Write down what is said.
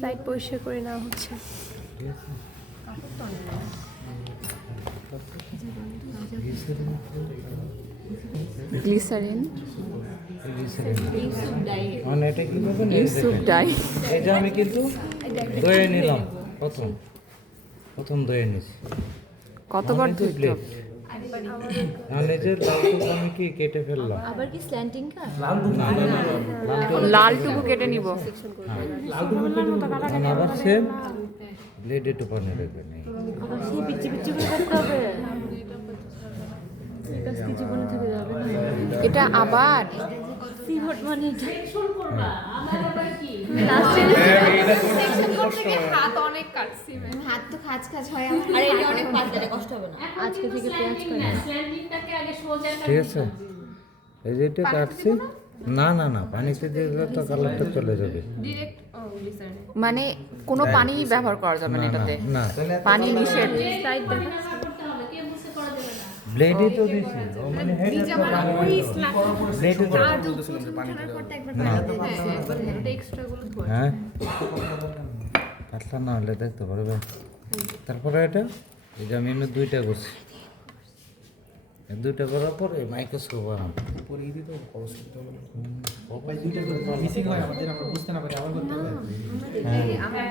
Slide পরিষ্কার করে নেওয়া হচ্ছে। গ্লিসারিন মানে এটা কি করবেন? ইউসুফ ডাই এই যে আমি কিন্তু দয়ে নিলাম প্রথম দয়ে নিছি। কতবার ধুইতে হবে? আর নিজের লালটুকু আমি কি কেটে ফেললাম। আবার কি স্ল্যান্টিং কাট? লালটুকু কেটে নিব। আবার সেম ব্লেড একটু পানি রাখবেন। আবার সেই পিচ্ছি পিচ্ছি করে করতে হবে। এই কাজ কি জীবনে থেকে যাবে না? এটা আবার সিভট মানে এটা হাত অনেক কাটছি, হাত তো খাঁচ খাঁচ হয় আমার। আরে এটা অনেক পাতলা, কষ্ট হবে না। আজকে থেকে পেঁয়াজ কাটা। ঠিক আছে, এই যে এটা কাটছি। না না না, পানিতে দিয়ে দিলে তো কালারটা চলে যাবে। ডিরেক্ট গ্লিসারিন মানে কোনো পানি ব্যবহার করা যাবে না এটাতে, না পানি নিষেধ। স্লাইড দেখা ব্লেডে তো দিছি। ও মানে হেড ওই স্লাইড ব্লেডে তো আর পানিটা একবার ওটা এক্সট্রা গুলো ধোয়া। হ্যাঁ, পাতলা না হলে দেখতে পারবে। তারপরে এটা এই যে আমি এমনি দুইটা করছি। এই দুইটা করার পরে মাইক্রোস্কোপ আনাম। মিসিং হয় আমাদের, আমরা বুঝতে না পারি আবার করতে হবে। হ্যাঁ